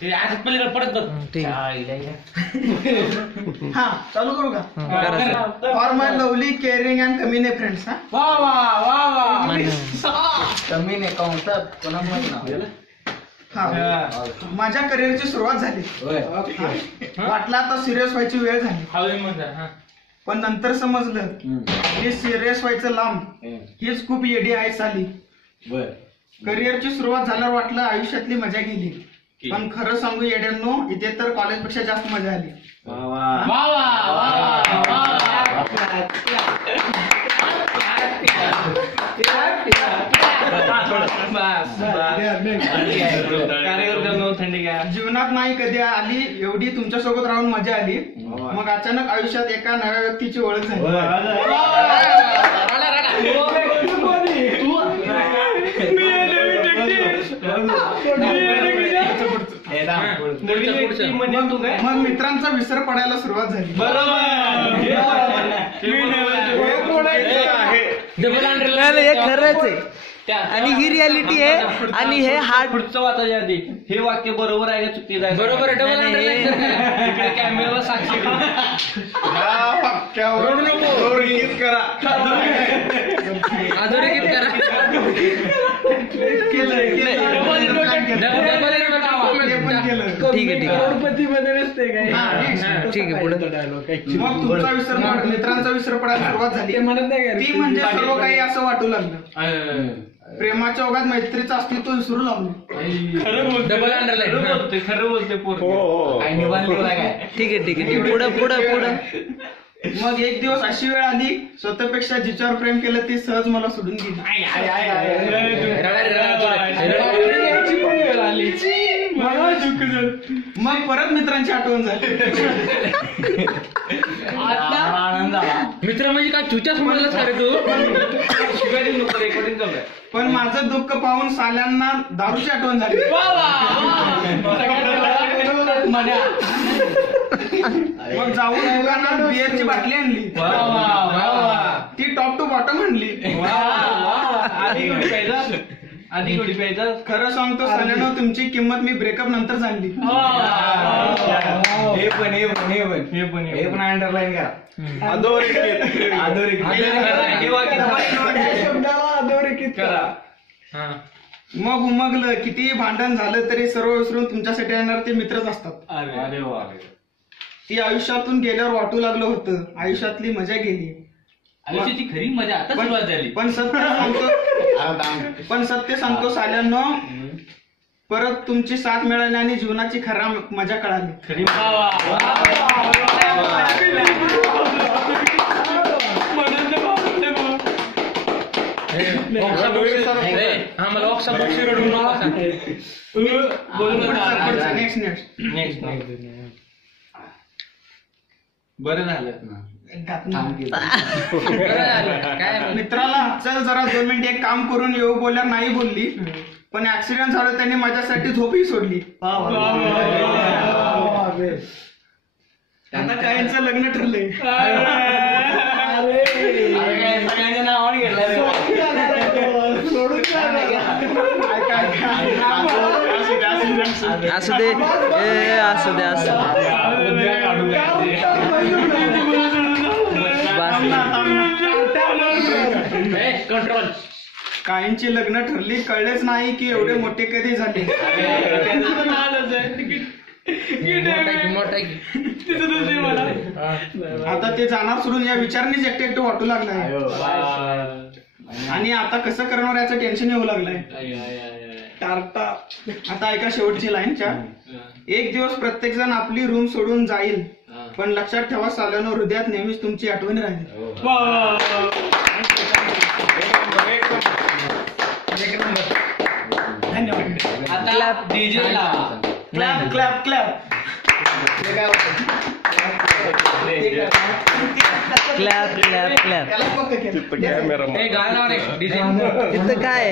ते आज पलीकडे पडत बघ. ठीक हा चालू करू का? For my lovely caring and कमीने फ्रेंड्स. हा वा वा वा वा कमीने कंसात कोणा मत नाव हा माझ्या करिअरची सुरुवात झाली. वाटला आता सिरियस व्हायची वेळ झाली. हळू म्हणता. हा पण नंतर समजलं की सिरियस व्हायचं लांब हीच खूप येडी आहे साली. करिअरची सुरुवात झाल्यावर वाटलं आयुष्यातली मजा गेली. पण खरं सांगू येड्यांनो, इथे तर कॉलेजपेक्षा जास्त मजा आली. वा वा वा जीवनात नाही कधी आली एवढी तुमच्यासोबत राहून मजा आली. मग अचानक आयुष्यात एका नव्या व्यक्तीची ओळख झाली. मग मित्रांचा विसर पडायला सुरुवात झाली. हे खरंच आहे आणि ही रियालिटी आहे. आणि हे हार्ड पुढचं वाचायच्या आधी हे वाक्य बरोबर आहे का चुकीचं आहे? बरोबर आहे. कॅमेराला साक्षी अधोरेखित करा. ठीक आहे ठीक आहे पुढे मग तुमचा विसर मित्रांचा विसर पडायला सुरुवात झाली. ती म्हणजे सर्व काही असं वाटू लागलं. प्रेमाच्या ओघात मैत्रीचं अस्तित्व विसरू लागलो. डबल अंडरलाईन बोलते. खरं बोलते पोर. ठीक आहे पुढं मग एक दिवस अशी वेळ आली स्वतःपेक्षा जिच्यावर प्रेम केलं ती सहज मला सोडून गेली. मग परत मित्रांची आठवण झाली. मित्र म्हणजे काय चुच्या समजलाच का रे तू? पण माझं दुःख पाहून साल्यांना दारूची आठवण झाली. मग जाऊन दुकानात बिअरची बाटली आणली. ती टॉप टू बॉटम आणली. आधी गोडी प्यायचं. खरं सांगतो साल्यानो, तुमची किंमत मी ब्रेकअप नंतर जाणली. हे पण अंडरलाईन करा. मग उमगलं कितीही भांडण झालं तरी सर्व विसरून तुमच्यासाठी येणार ते मित्रच असतात. ती आयुष्यातून गेल्यावर वाटू लागलं होतं आयुष्यातली मजा गेली. आयुष्याची खरी मजा आता सुरुवात झाली. पण सत्य सांगतो साल्यांनो, परत तुमची साथ मिळाली आणि जीवनाची खरा मजा कळाली. खरी मला ऑक्सा बक्षी रडून नेक्स्ट बरं झालं मित्राला चल जरा 2 मिनिट एक काम करून येऊ बोलल्यावर नाही बोलली. पण ऍक्सिडेंट झालं त्यांनी माझ्यासाठी झोपही सोडली. आता काहींचं लग्न ठरलंय. सगळ्यांच्या नावाने घेतलं. असू दे कंट्रोल. काहींची लग्न ठरली कळलेच नाही की एवढे मोठे कधी झाले. आता ते जाणार सोडून या विचारानेच एकटे वाटू लागलाय. आणि आता कसं करणार याचं टेन्शन येऊ लागलंय. आता ऐका शेवटची लाईनच्या. एक दिवस प्रत्येक जण आपली रूम सोडून जाईल, पण लक्षात ठेवा साल्यानो, हृदयात नेहमीच तुमची आठवण राहील. धन्यवाद. आता डीजे लावा. Clap clap clap. त्याला पक्क केलं. गाणं रे डीजे इथं काय